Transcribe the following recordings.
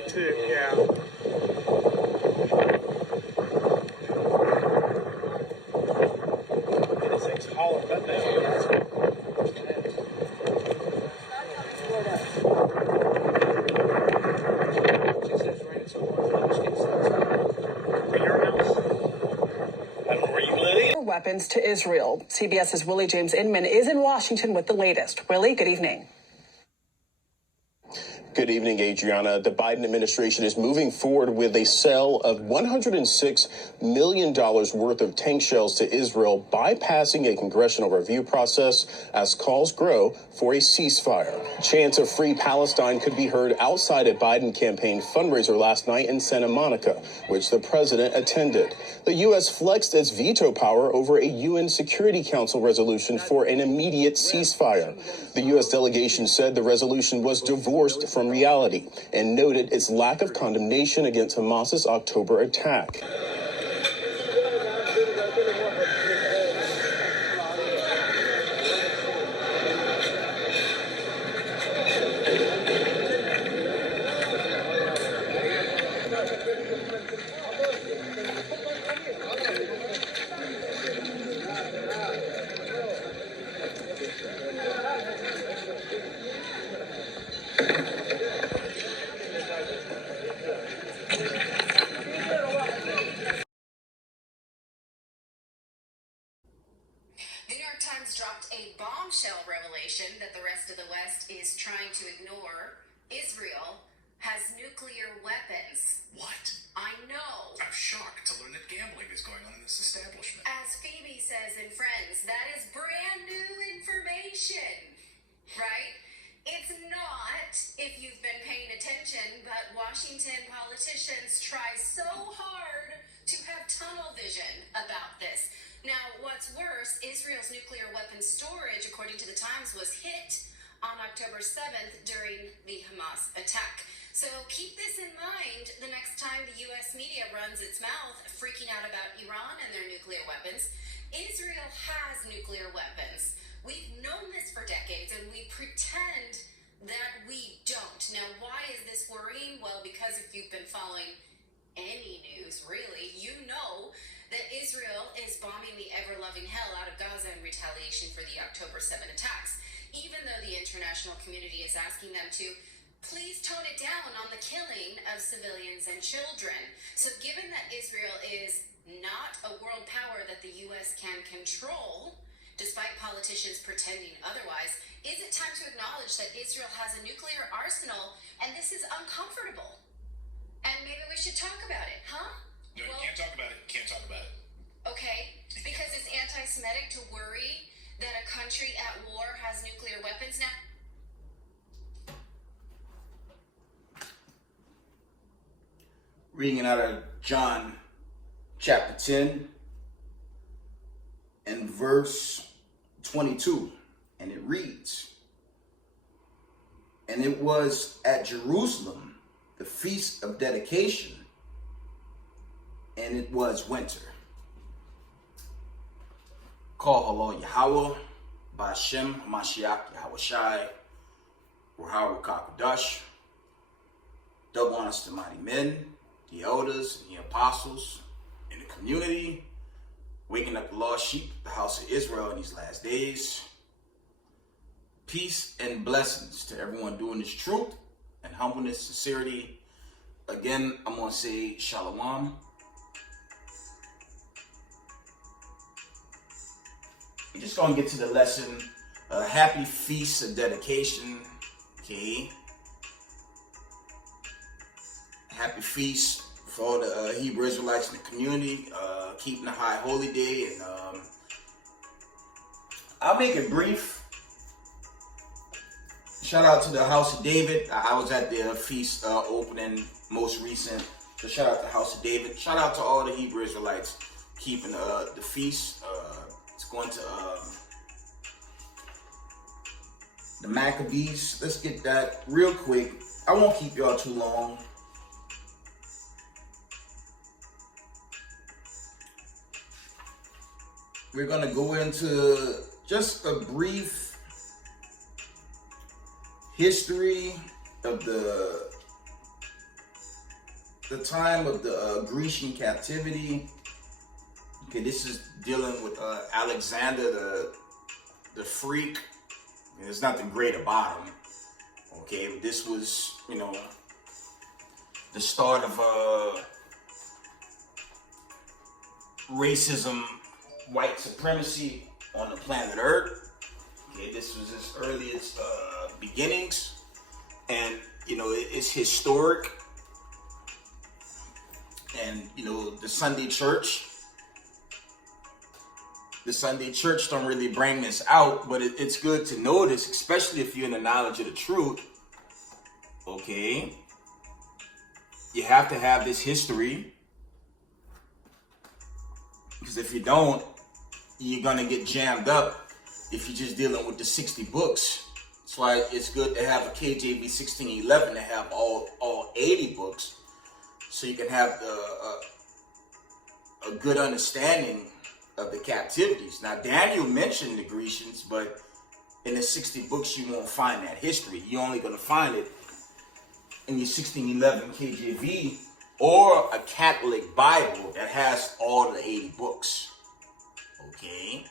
did too, yeah. This thing's hauling that down. Weapons to Israel. CBS's Willie James Inman is in Washington with the latest. Willie, good evening. Good evening, Adriana. The Biden administration is moving forward with a sale of $106 million worth of tank shells to Israel, bypassing a congressional review process as calls grow for a ceasefire. Chants of free Palestine could be heard outside a Biden campaign fundraiser last night in Santa Monica, which the president attended. The U.S. flexed its veto power over a UN Security Council resolution for an immediate ceasefire. The U.S. delegation said the resolution was divorced from reality and noted its lack of condemnation against Hamas's October attack. Dropped a bombshell revelation that the rest of the West is trying to ignore. Israel has nuclear weapons. What? I know. I'm shocked to learn that gambling is going on in this establishment. As Phoebe says in Friends, that is brand new information, right? It's not, if you've been paying attention, but Washington politicians try so hard to have tunnel vision about this. Now, what's worse, Israel's nuclear weapons storage, according to the Times, was hit on October 7th during the Hamas attack. So keep this in mind the next time the U.S. media runs its mouth freaking out about Iran and their nuclear weapons. Israel has nuclear weapons. We've known this for decades, and we pretend that we don't. Now, why is this worrying? Well, because if you've been following any news, really, you know that Israel is bombing the ever-loving hell out of Gaza in retaliation for the October 7 attacks, even though the international community is asking them to please tone it down on the killing of civilians and children. So given that Israel is not a world power that the U.S. can control, despite politicians pretending otherwise, is it time to acknowledge that Israel has a nuclear arsenal, and this is uncomfortable? And maybe we should talk about it, huh? No, you can't talk about it. Can't talk about it. Okay, because it's anti-Semitic to worry that a country at war has nuclear weapons now. Reading out of John chapter 10 and verse 22, and it reads, "And it was at Jerusalem the feast of dedication, and it was winter. Call Allah Yahweh, Ba'ashem, Hamashiach, Yahweh Shai, Ruhawa Kakadash. Double honors to mighty men, the elders, and the apostles in the community, waking up the lost sheep, the house of Israel in these last days. Peace and blessings to everyone doing this truth and humbleness, sincerity. Again, I'm going to say Shalom. We're just going to get to the lesson. Happy Feast of Dedication. Okay. Happy Feast for all the Hebrew Israelites in the community. Keeping the high holy day. And I'll make it brief. Shout out to the House of David. I was at their feast opening, most recent. So shout out to the House of David. Shout out to all the Hebrew Israelites keeping the feast. It's going to the Maccabees. Let's get that real quick. I won't keep y'all too long. We're going to go into just a brief history of the the time of the Grecian captivity. Okay, this is dealing with Alexander the freak. There's nothing great about him. Okay, but this was, the start of racism, white supremacy on the planet Earth. Okay, this was its earliest beginnings, and it's historic. And the Sunday church don't really bring this out, but it's good to notice, especially if you're in the knowledge of the truth. Okay, you have to have this history, because if you don't, you're gonna get jammed up if you're just dealing with the 60 books. That's why it's good to have a KJV 1611 to have all 80 books, so you can have a good understanding of the captivities. Now, Daniel mentioned the Grecians, but in the 60 books you won't find that history. You're only going to find it in your 1611 KJV or a Catholic Bible that has all the 80 books. Okay?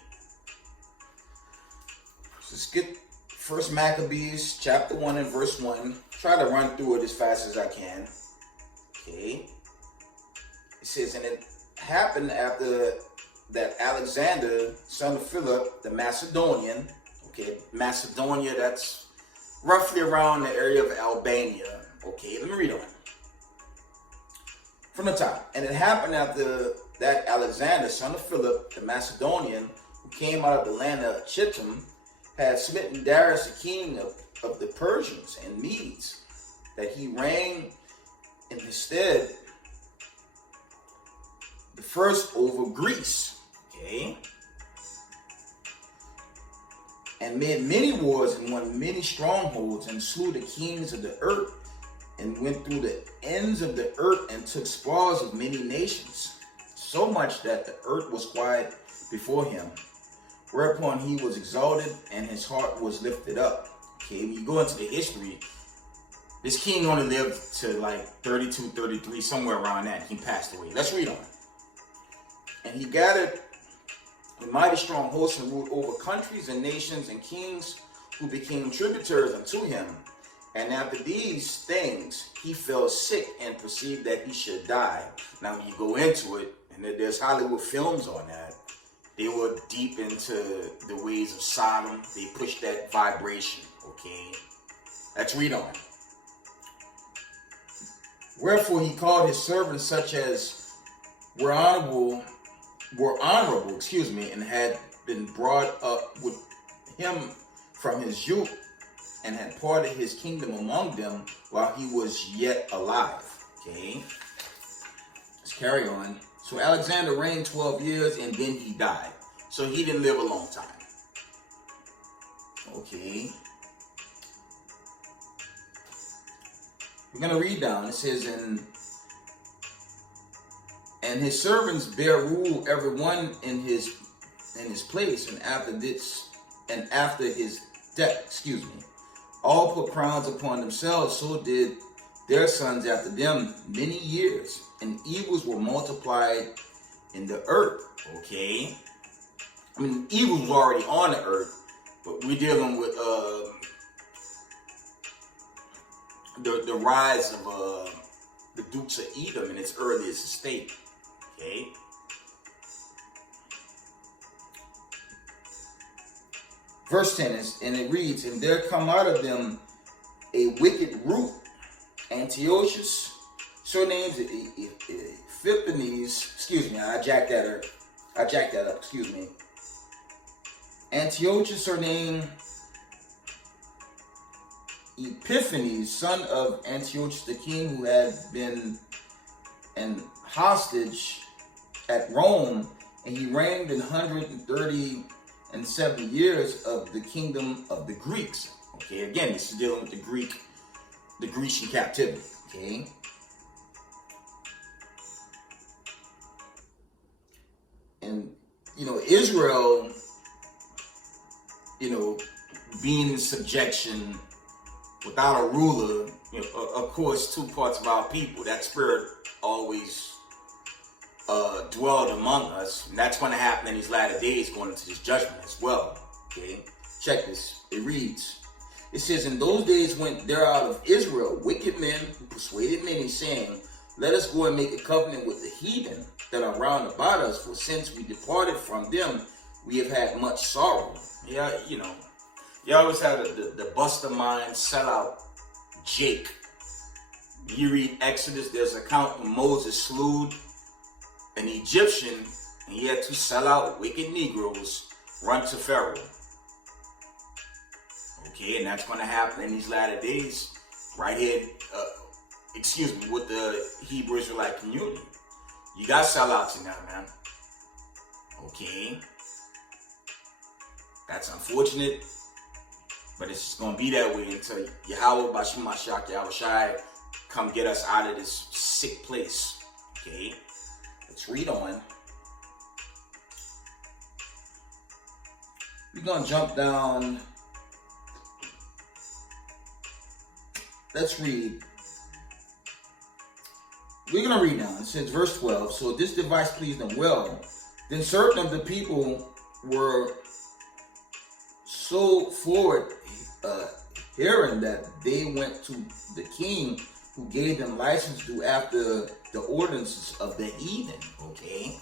So let's get First Maccabees chapter 1 and verse 1. Try to run through it as fast as I can. Okay? It says, and it happened after that Alexander, son of Philip, the Macedonian, okay, Macedonia, that's roughly around the area of Albania. Okay, let me read on. From the top. And it happened after that Alexander, son of Philip, the Macedonian, who came out of the land of Chittim, had smitten Darius, the king of the Persians and Medes, that he reigned in his stead the first over Greece. Okay, and made many wars and won many strongholds and slew the kings of the earth and went through the ends of the earth and took spoils of many nations, so much that the earth was quiet before him. Whereupon he was exalted and his heart was lifted up. Okay, when you go into the history, this king only lived to like 32, 33, somewhere around that. He passed away. Let's read on. And he gathered a mighty strong host and ruled over countries and nations and kings who became tributaries unto him. And after these things, he fell sick and perceived that he should die. Now, when you go into it, and there's Hollywood films on that, they were deep into the ways of Sodom. They pushed that vibration, okay? Let's read on. Wherefore he called his servants such as were honorable, and had been brought up with him from his youth, and had parted his kingdom among them while he was yet alive. Okay, let's carry on. So Alexander reigned 12 years and then he died. So he didn't live a long time. Okay. We're going to read down. It says, and his servants bear rule every one in his place, and after his death, all put crowns upon themselves, so did their sons after them many years, and evils were multiplied in the earth. Okay, I mean, evil was already on the earth, but we're dealing with the rise of the Dukes of Edom in its earliest estate. Okay. Verse 10 is, and it reads, and there come out of them a wicked root, Antiochus, surnamed Epiphanes, I jacked that up, Antiochus, surnamed Epiphanes, son of Antiochus the king, who had been an hostage at Rome, and he reigned in 137 years of the kingdom of the Greeks. Okay, again, this is dealing with the Grecian captivity. Okay, and Israel, being in subjection without a ruler, of course, two parts of our people, that spirit always dwelled among us. And that's going to happen in these latter days, going into this judgment as well. Okay, check this. It reads, it says, in those days went there out of Israel wicked men who persuaded many, saying, let us go and make a covenant with the heathen that are round about us, for since we departed from them, we have had much sorrow. Yeah, you know, you always have the buster mind sell out Jake. You read Exodus, there's an account when Moses slew an Egyptian, and he had to sell out wicked Negroes, run to Pharaoh. Okay, and that's going to happen in these latter days, right here, with the Hebrew Israelite community. You got sellouts in that, man. Okay. That's unfortunate, but it's just going to be that way until Yahweh, Bashim Mashiach, Yahweh Shai, come get us out of this sick place. Okay. Let's read on. We're going to jump down. Let's read. We're going to read now. It says, verse 12. So this device pleased them well. Then certain of the people were so forward hearing that they went to the king, who gave them license to do after the ordinances of the heathen. Okay.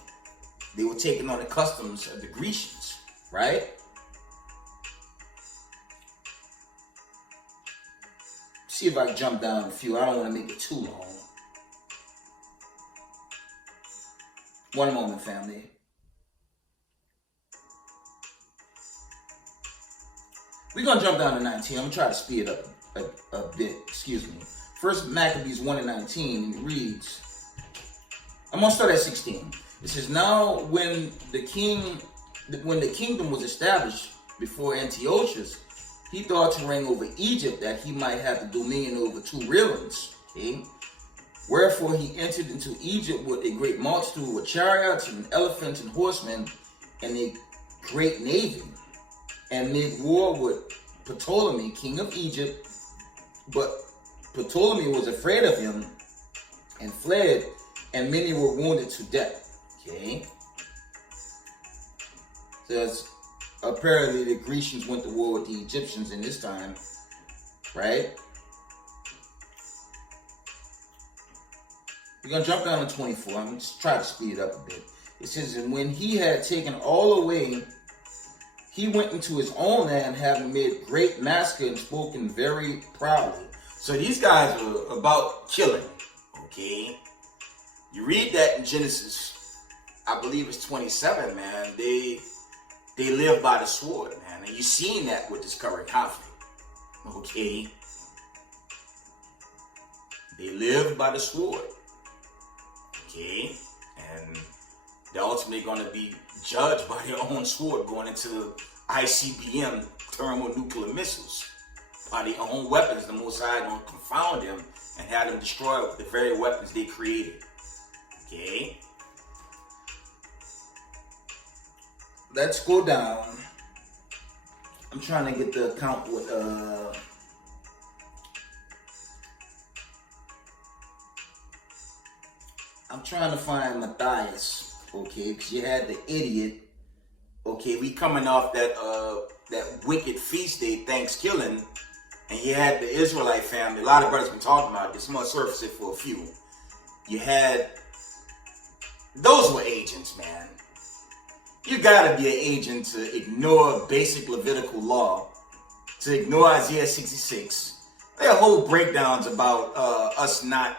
They were taking on the customs of the Grecians, right? See if I can jump down a few. I don't want to make it too long. One moment, family. We're going to jump down to 19. I'm going to try to speed it up a bit. Excuse me. First Maccabees 1 and 19, and it reads, I'm going to start at 16. It says, now when the kingdom was established before Antiochus, he thought to reign over Egypt, that he might have the dominion over 2 realms. Okay? Wherefore he entered into Egypt with a great multitude, with chariots and elephants and horsemen, and a great navy, and made war with Ptolemy, king of Egypt. But Ptolemy was afraid of him and fled, and many were wounded to death. Okay? Says apparently the Grecians went to war with the Egyptians in this time, right? We're going to jump down to 24. I'm going to try to speed it up a bit. It says, and when he had taken all away, he went into his own land, having made great massacre and spoken very proudly. So these guys were about killing, okay? You read that in Genesis, I believe it's 27, man. They live by the sword, man. And you've seen that with this current conflict, okay? They live by the sword, okay? And they're ultimately going to be judged by their own sword, going into ICBM thermonuclear missiles. By their own weapons, the Most High going to confound them and have them destroy the very weapons they created. Okay? Let's go down. I'm trying to get the account with I'm trying to find Matthias, okay, because you had the idiot. Okay, we coming off that wicked feast day, Thanksgiving, and you had the Israelite family. A lot of brothers been talking about this. I'm gonna surface it for a few. You had, those were agents, man. You gotta be an agent to ignore basic Levitical law, to ignore Isaiah 66. There are whole breakdowns about us not,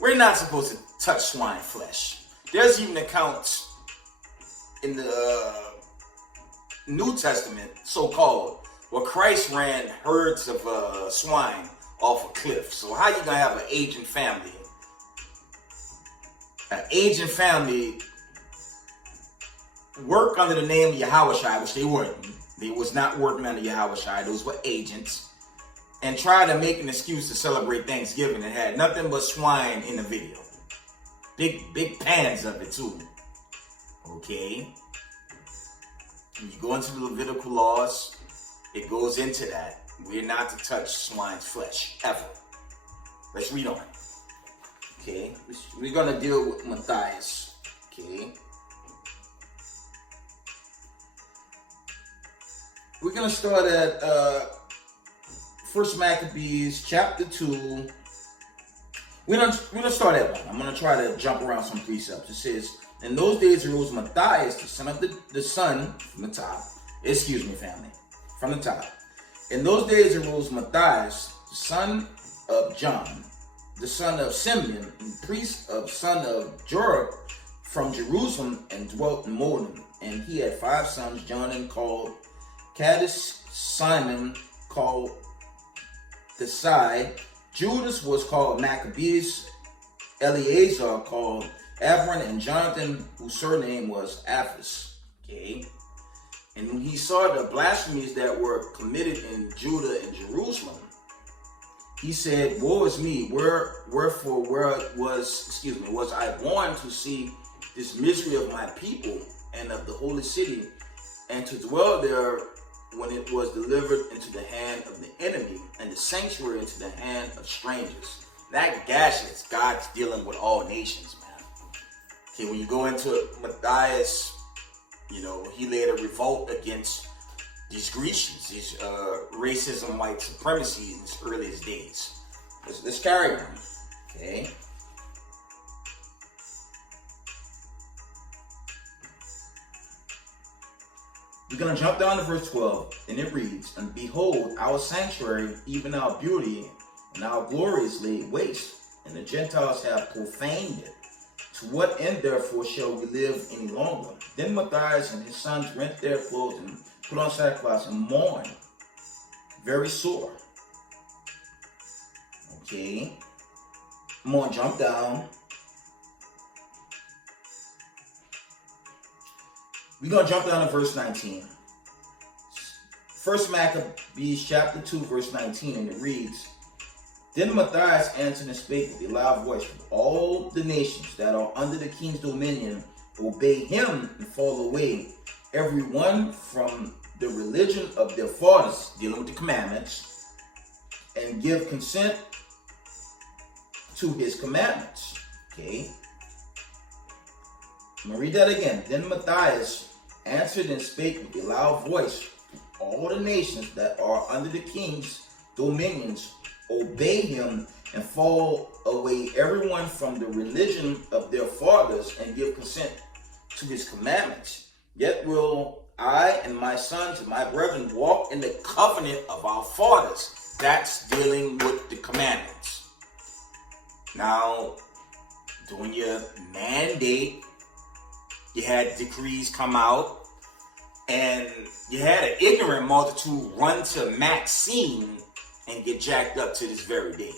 we're not supposed to touch swine flesh. There's even accounts in the New Testament, so-called, where Christ ran herds of swine off a cliff. So how you gonna have an agent family? An agent family work under the name of Yahushua, which they weren't. They was not working under Yahushua. Those were agents. And try to make an excuse to celebrate Thanksgiving and had nothing but swine in the video. Big pans of it too. Okay. When you go into the Levitical laws, it goes into that. We're not to touch swine's flesh, ever. Let's read on. Okay, we're gonna deal with Matthias. Okay, we're gonna start at First Maccabees chapter 2. We're gonna start at 1. I'm gonna try to jump around some precepts. It says, in those days arose Matthias, the son of the son from the top. Excuse me, family, from the top. In those days arose Matthias, the son of John, the son of Simeon, and priest of son of Joram, from Jerusalem, and dwelt in Modin. And he had 5 sons: Jonan called Cadus, Simon called Desai, Judas was called Maccabeus, Eleazar called Avron, and Jonathan, whose surname was Aphis. Okay. And when he saw the blasphemies that were committed in Judah and Jerusalem, he said, woe is me, wherefore was I born to see this misery of my people and of the holy city, and to dwell there when it was delivered into the hand of the enemy, and the sanctuary into the hand of strangers. That gashes God's dealing with all nations, man. Okay, when you go into Matthias, you know, he led a revolt against these Grecians, these racism, white supremacy in his earliest days. Let's carry on. Okay. We're going to jump down to verse 12, and it reads, and behold, our sanctuary, even our beauty, and our glory is laid waste, and the Gentiles have profaned it. To what end, therefore, shall we live any longer? Then Matthias and his sons rent their clothes and put on sackcloth and mourn, very sore. Okay. I'm going to jump down. We're going to jump down to verse 19. First Maccabees chapter 2, verse 19, and it reads, then Matthias answered and spake with a loud voice, all the nations that are under the king's dominion obey him and fall away, every one from the religion of their fathers, dealing with the commandments, and give consent to his commandments. Okay. I'm going to read that again. Then Matthias answered and spake with a loud voice, all the nations that are under the king's dominions obey him and fall away, everyone from the religion of their fathers, and give consent to his commandments. Yet will I and my sons and my brethren walk in the covenant of our fathers. That's dealing with the commandments. Now, during your mandate, you had decrees come out, and you had an ignorant multitude run to Maxine and get jacked up to this very day.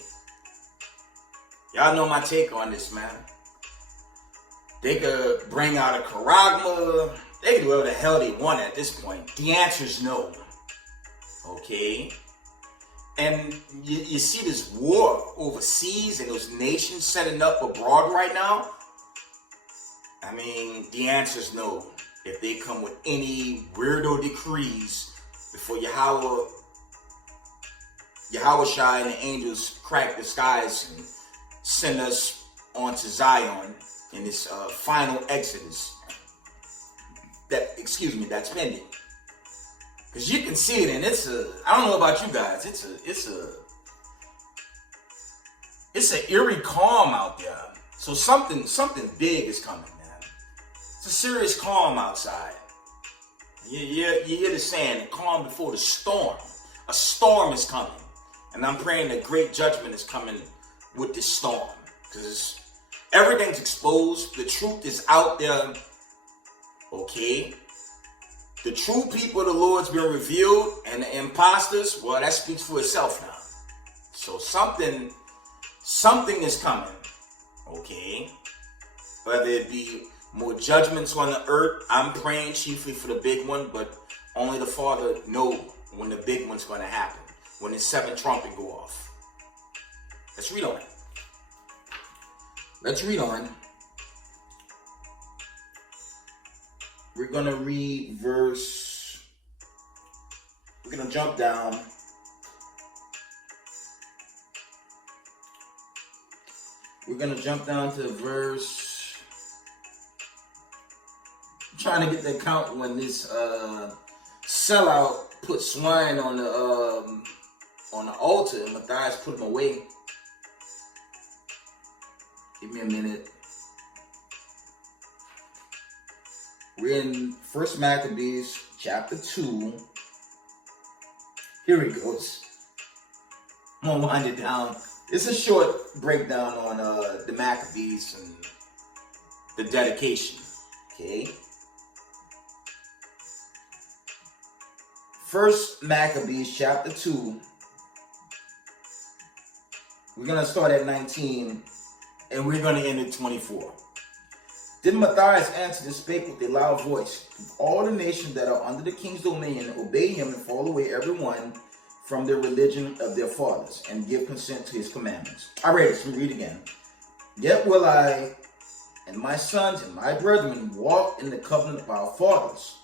Y'all know my take on this, man. They could bring out a charagma. They could do whatever the hell they want at this point. The answer is no. Okay? And you see this war overseas and those nations setting up abroad right now. I mean, the answer is no. If they come with any weirdo decrees before Yahweh Shai and the angels crack the skies and send us onto Zion in this final exodus. That's pending. Because you can see it, and I don't know about you guys, it's an eerie calm out there. So something big is coming, man. It's a serious calm outside. You hear the saying, the calm before the storm. A storm is coming. And I'm praying that great judgment is coming with this storm. Because everything's exposed. The truth is out there. Okay? The true people of the Lord's been revealed. And the imposters, well, that speaks for itself now. So something is coming. Okay? Whether it be more judgments on the earth, I'm praying chiefly for the big one, but only the Father knows when the big one's going to happen. When the 7th trumpet go off. Let's read on. We're going to read we're going to jump down. We're we're going to jump down to verse. I'm trying to get the count when this sellout put swine on the altar and Matthias put them away. Give me a minute. We're in 1 Maccabees chapter 2. Here he goes. I'm gonna wind it down. It's a short breakdown on the Maccabees and the dedication. Okay. 1 Maccabees chapter 2. We're gonna start at 19 and we're gonna end at 24. Then Matthias answered and spake with a loud voice, all the nations that are under the king's dominion obey him and fall away every one from the religion of their fathers, and give consent to his commandments. I read this, read again. Yet will I and my sons and my brethren walk in the covenant of our fathers.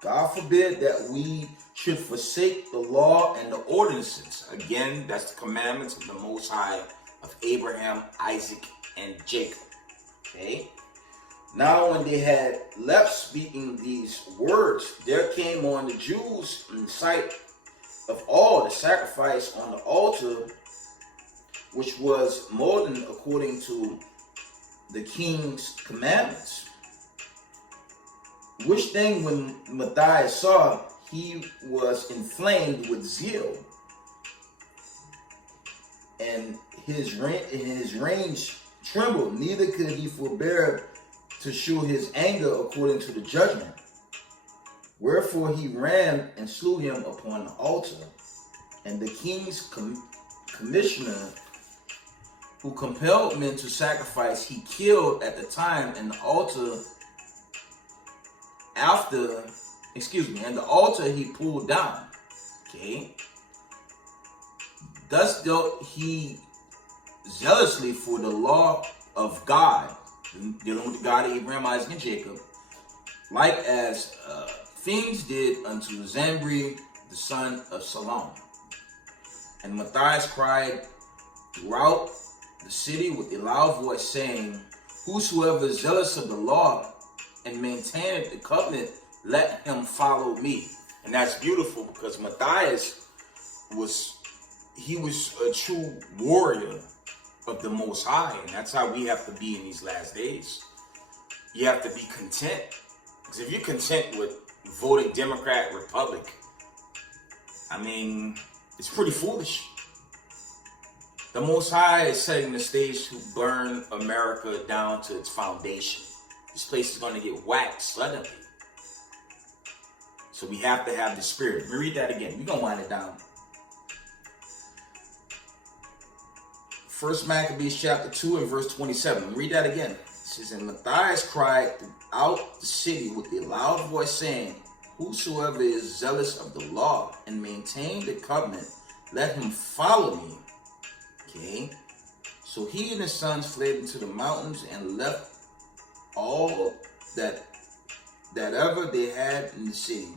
God forbid that we should forsake the law and the ordinances. Again, that's the commandments of the Most High of Abraham, Isaac, and Jacob. Okay? Now when they had left speaking these words, there came on the Jews in sight of all the sacrifice on the altar, which was more than according to the king's commandments. Which thing when Matthias saw, he was inflamed with zeal, and his range trembled, neither could he forbear to show his anger according to the judgment. Wherefore he ran and slew him upon the altar. And the king's commissioner, who compelled men to sacrifice, he killed at the time, and the altar and the altar he pulled down. Okay. Thus dealt he zealously for the law of God, dealing with the God of Abraham, Isaac, and Jacob, like as things did unto Zambri, the son of Salom. And Matthias cried throughout the city with a loud voice, saying, whosoever is zealous of the law and maintaineth the covenant, let him follow me. And that's beautiful, because Matthias was a true warrior of the Most High, and that's how we have to be in these last days. You have to be content, because if you're content with voting Democrat, Republic, I mean, it's pretty foolish. The Most High is setting the stage to burn America down to its foundation. This place is going to get whacked suddenly. So we have to have the spirit. Let me read that again. We're going to wind it down. 1 Maccabees chapter 2 and verse 27. Read that again. It says, and Matthias cried throughout the city with a loud voice, saying, whosoever is zealous of the law and maintain the covenant, let him follow me. Okay. So he and his sons fled into the mountains and left all that ever they had in the city.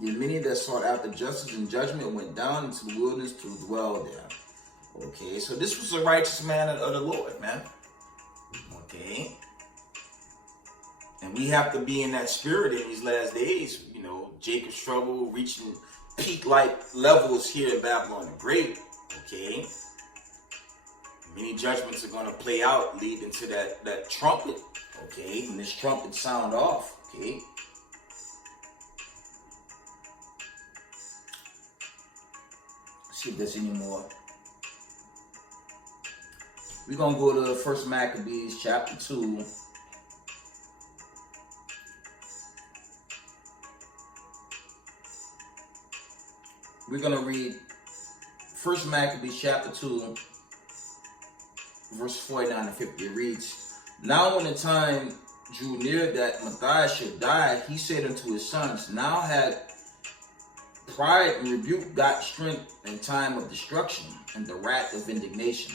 Yet many that sought after justice and judgment went down into the wilderness to dwell there. Okay, so this was a righteous man of the Lord, man. Okay. And we have to be in that spirit in these last days. You know, Jacob's trouble reaching peak-like levels here in Babylon the Great. Okay. Many judgments are going to play out leading to that trumpet. Okay. When this trumpet sound off. Okay. Let's see if there's any more. We're going to go to 1 Maccabees chapter 2. We're going to read 1 Maccabees chapter 2, verse 49 and 50. It reads, now when the time drew near that Matthias should die, he said unto his sons, now had pride and rebuke got strength in time of destruction and the wrath of indignation.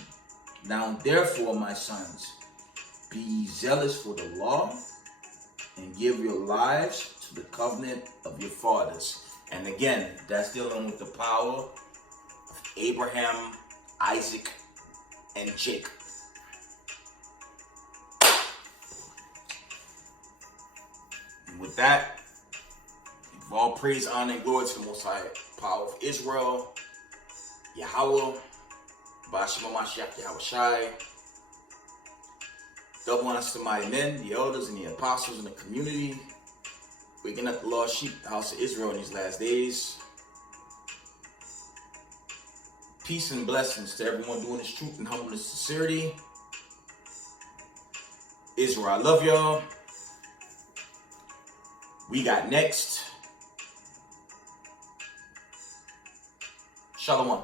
Now therefore, my sons, be ye zealous for the law, and give your lives to the covenant of your fathers. And again, that's dealing with the power of Abraham, Isaac, and Jacob. And with that, give all praise, honor, and glory to the Most High Power of Israel, Yahweh, Ba'ashem Mashiach Yahweh Shai. Double honors to the mighty men, the elders, and the apostles in the community, waking up the lost sheep, the house of Israel in these last days. Peace and blessings to everyone doing this truth and humbleness and sincerity. Israel, I love y'all. We got next. Shalom.